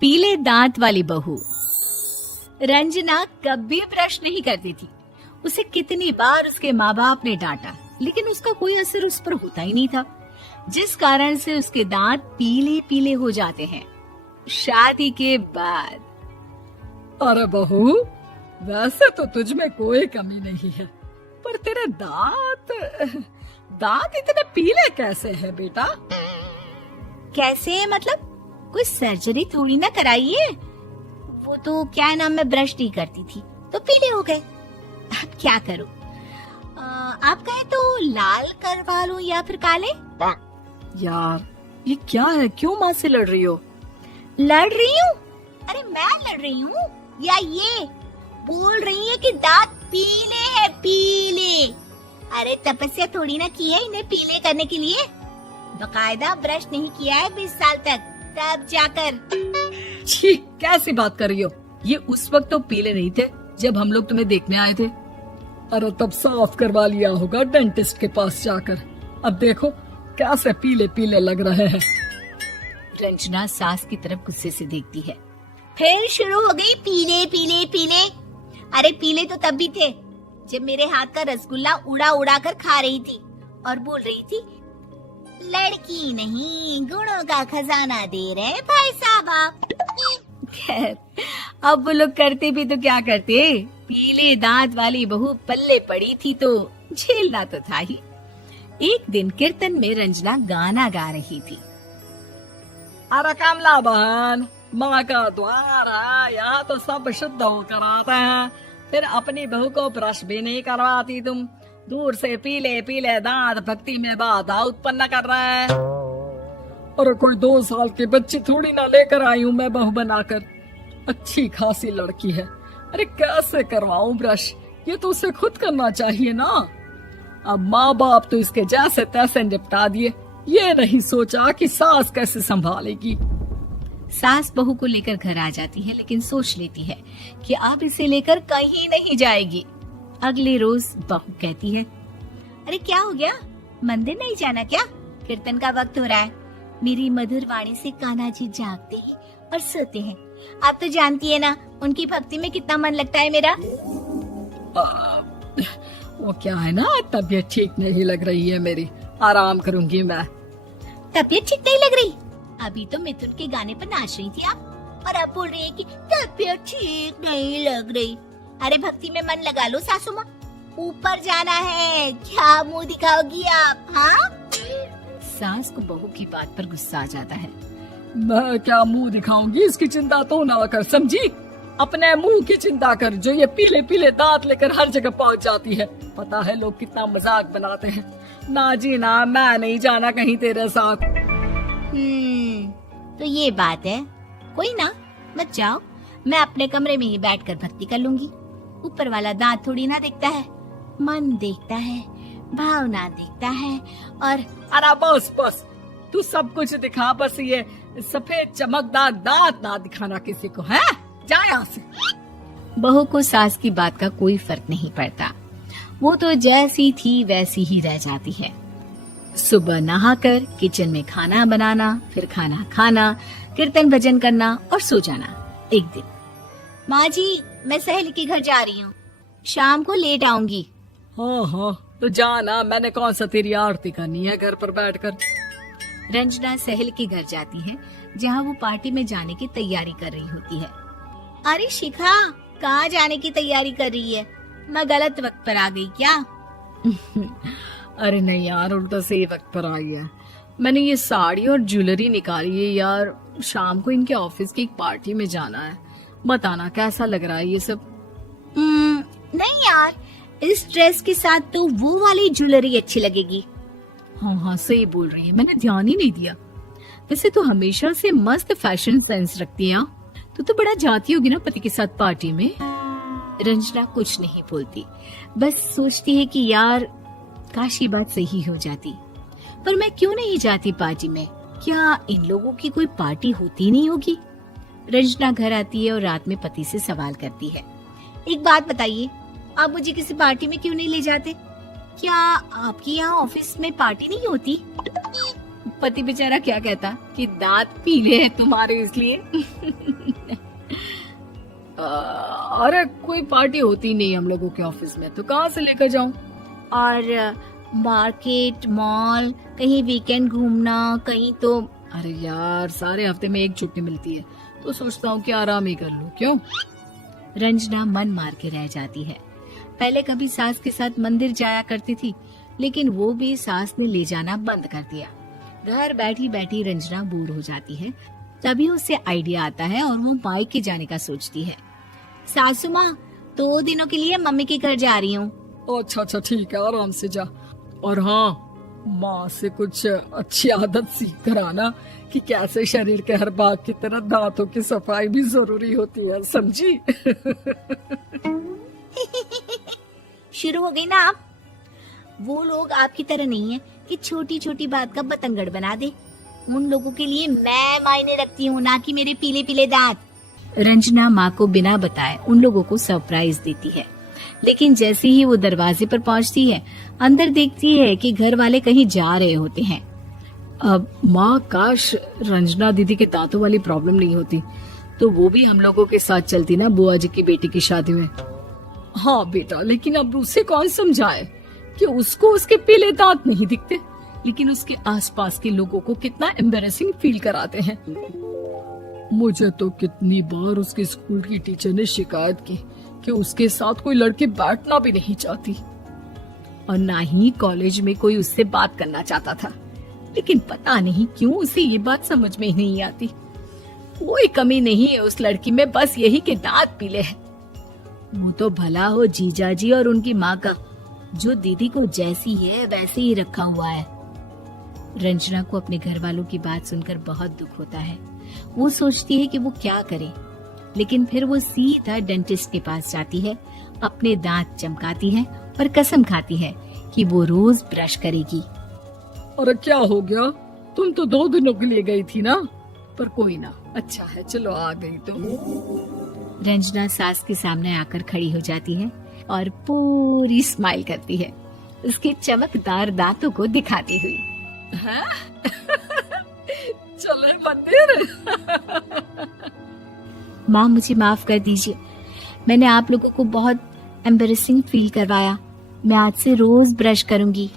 पीले दांत वाली बहू। रंजना कभी ब्रश नहीं करती थी। उसे कितनी बार उसके माँ बाप ने डांटा, लेकिन उसका कोई असर उस पर होता ही नहीं था, जिस कारण से उसके दांत पीले पीले हो जाते हैं। शादी के बाद अरे बहू, वैसे तो तुझ में कोई कमी नहीं है, पर तेरे दांत इतने पीले कैसे हैं बेटा? कैसे मतलब? कोई सर्जरी थोड़ी ना कराइए। वो तो क्या नाम, मैं ब्रश नहीं करती थी तो पीले हो गए। अब क्या करूं? आप कहे तो लाल करवा लूं या फिर काले? यार ये क्या है, क्यों माँ से लड़ रही हो? लड़ रही हूँ? अरे मैं लड़ रही हूँ या ये बोल रही है कि दांत पीले है, पीले। अरे तपस्या थोड़ी ना की है इन्हें पीले करने के लिए। बकायदा ब्रश नहीं किया है 20 साल तक, तब जाकर। छी, कैसी बात कर रही हो? ये उस वक्त तो पीले नहीं थे जब हम लोग तुम्हें देखने आए थे। अरे तब साफ करवा लिया होगा डेंटिस्ट के पास जाकर। अब देखो कैसे पीले पीले लग रहे हैं। रंजना सास की तरफ गुस्से से देखती है। फिर शुरू हो गई पीले पीले पीले। अरे पीले तो तब भी थे जब मेरे हाथ का रसगुल्ला उड़ा उड़ा कर खा रही थी और बोल रही थी, लड़की नहीं गुणों का खजाना दे रहे भाई साहब आप। खैर, अब वो लोग करते भी तो क्या करते, पीले दांत वाली बहू पल्ले पड़ी थी तो झेलना तो था ही। एक दिन कीर्तन में रंजना गाना गा रही थी। अरे कमला बहन, माँ का द्वार है, यहाँ तो सब शुद्ध होकर आते हैं, फिर अपनी बहू को ब्रश भी नहीं करवाती तुम। दूर से पीले पीले दांत भक्ति में बाधा उत्पन्न कर रहे हैं। अरे कोई 2 साल की बच्ची थोड़ी ना लेकर आई हूँ मैं बहू बनाकर। अच्छी खासी लड़की है, अरे कैसे करवाऊं ब्रश? ये तो उसे खुद करना चाहिए ना। अब माँ बाप तो इसके जैसे तैसे निपटा दिए, ये नहीं सोचा कि सास कैसे संभालेगी। सास बहू को लेकर घर आ जाती है, लेकिन सोच लेती है कि अब इसे लेकर कहीं नहीं जाएगी। अगले रोज बहू कहती है, अरे क्या हो गया, मंदिर नहीं जाना क्या? कीर्तन का वक्त हो रहा है। मेरी मधुर वाणी से कान्हा जी जागते हैं और सोते हैं। आप तो जानती है ना उनकी भक्ति में कितना मन लगता है मेरा। वो क्या है ना, तबीयत ठीक नहीं लग रही है मेरी, आराम करूंगी मैं। तबीयत ठीक नहीं लग रही? अभी तो मिथुन के गाने पर नाच रही थी आप, और अब बोल रही है कि तबीयत ठीक नहीं लग रही। अरे भक्ति में मन लगा लो सासू माँ, ऊपर जाना है, क्या मुंह दिखाओगी आप? हाँ? सास को बहू की बात पर गुस्सा आ जाता है। मैं क्या मुंह दिखाऊंगी, इसकी चिंता तो ना कर, समझी? अपने मुंह की चिंता कर, जो ये पीले पीले दांत लेकर हर जगह पहुंच जाती है। पता है लोग कितना मजाक बनाते हैं। ना जी ना, मैं नहीं जाना कहीं तेरे साथ। तो ये बात है, कोई ना, मत जाओ, मैं अपने कमरे में ही बैठकर भक्ति कर लूंगी। ऊपर वाला दांत थोड़ी ना देखता है, मन देखता है, भावना देखता है। और अरे बस बस, तू सब कुछ दिखा, बस ये सफेद चमकदार दांत ना दिखाना किसी को, है? जा यहाँ से। बहू को सास की बात का कोई फर्क नहीं पड़ता, वो तो जैसी थी वैसी ही रह जाती है। सुबह नहाकर किचन में खाना बनाना, फिर खाना खाना, कीर्तन भजन करना और सो जाना। एक दिन, माँ जी मैं सहेली के घर जा रही हूँ, शाम को लेट आऊंगी। हाँ हाँ तो जाना, मैंने कौन सा तेरी आरती करनी है घर पर बैठकर। रंजना सहेली के घर जाती है, जहाँ वो पार्टी में जाने की तैयारी कर रही होती है। अरे शिखा, कहाँ जाने की तैयारी कर रही है? मैं गलत वक्त पर आ गई क्या? अरे नहीं यार, उल्टा सही वक्त पर आ गया। मैंने ये साड़ी और ज्वेलरी निकाली है यार, शाम को इनके ऑफिस की एक पार्टी में जाना है। बताना कैसा लग रहा है ये सब? नहीं यार, इस ड्रेस के साथ तो वो वाली ज्वेलरी अच्छी लगेगी। हाँ हाँ सही बोल रही है, मैंने ध्यान ही नहीं दिया। वैसे तो हमेशा से मस्त फैशन सेंस रखती है। तो बड़ा जाती होगी ना पति के साथ पार्टी में। रंजना कुछ नहीं बोलती, बस सोचती है कि यार काश ये बात सही हो जाती, पर मैं क्यों नहीं जाती पार्टी में? क्या इन लोगों की कोई पार्टी होती नहीं होगी? रंजना घर आती है और रात में पति से सवाल करती है, एक बात बताइए, आप मुझे किसी पार्टी में क्यों नहीं ले जाते? क्या आपकी यहाँ ऑफिस में पार्टी नहीं होती? पति बेचारा क्या कहता कि दांत पीले हैं तुम्हारे इसलिए। अरे कोई पार्टी होती नहीं हम लोगों के ऑफिस में, तो कहाँ से लेकर जाऊं? और मार्केट, मॉल, कहीं वीकेंड घूमना, कहीं तो। अरे यार, सारे हफ्ते में एक छुट्टी मिलती है, तो सोचता हूँ कि आराम ही कर लूं। क्यों? रंजना मन मार के रह जाती है। पहले कभी सास के साथ मंदिर जाया करती थी, लेकिन वो भी सास ने ले जाना बंद कर दिया। घर बैठी बैठी रंजना बोर हो जाती है। तभी उसे आइडिया आता है और वो मायके जाने का सोचती है। सासू माँ, 2 दिनों के लिए मम्मी के घर जा रही हूँ। अच्छा अच्छा ठीक है, आराम से जा। और हाँ, माँ से कुछ अच्छी आदत सीख कर आना कि कैसे शरीर के हर भाग की तरह दांतों की सफाई भी जरूरी होती है, समझी? शुरू हो गई ना आप। वो लोग आपकी तरह नहीं है कि छोटी छोटी बात का बतंगड़ बना दे। उन लोगों के लिए मैं मायने रखती हूँ, ना कि मेरे पीले पीले दांत। रंजना माँ को बिना बताए उन लोगों को सरप्राइज देती है, लेकिन जैसे ही वो दरवाजे पर पहुंचती है, अंदर देखती है कि घर वाले कहीं जा रहे होते हैं। अब माँ, काश रंजना दीदी के दांतों वाली प्रॉब्लम नहीं होती, तो वो भी हम लोगों के साथ चलती ना बुआ जी की बेटी की शादी में। हाँ बेटा, लेकिन अब उसे कौन समझाए कि उसको उसके पीले दांत नहीं दिखते, लेकिन उसके आसपास के लोगों को कितना एम्बैरेसिंग फील कराते हैं। मुझे तो कितनी बार उसके स्कूल की टीचर ने शिकायत की कि उसके साथ कोई लड़की बैठना भी नहीं चाहती, और ना ही कॉलेज में कोई उससे बात करना चाहता था। लेकिन पता नहीं क्यों उसे ये बात समझ में ही नहीं आती। कोई कमी नहीं है उस लड़की में, बस यही कि दांत पीले हैं। वो तो भला हो जीजा जी और उनकी माँ का, जो दीदी को जैसी है वैसे ही रखा हुआ है। रंजना को अपने घर वालों की बात सुनकर बहुत दुख होता है। वो सोचती है कि वो क्या करे, लेकिन फिर वो सीधा डेंटिस्ट के पास जाती है, अपने दांत चमकाती है और कसम खाती है कि वो रोज ब्रश करेगी। अरे क्या हो गया? तुम तो 2 दिनों के लिए गई थी ना? पर कोई ना, अच्छा है, चलो आ गई तो। रंजना सास के सामने आकर खड़ी हो जाती है और पूरी स्माइल करती है, उसके चमकदार दांतों को दिखाती हुई। चले मंदिर। माँ, मुझे माफ कर दीजिए, मैंने आप लोगों को बहुत एम्बैरेसिंग फील करवाया। मैं आज से रोज ब्रश करूंगी।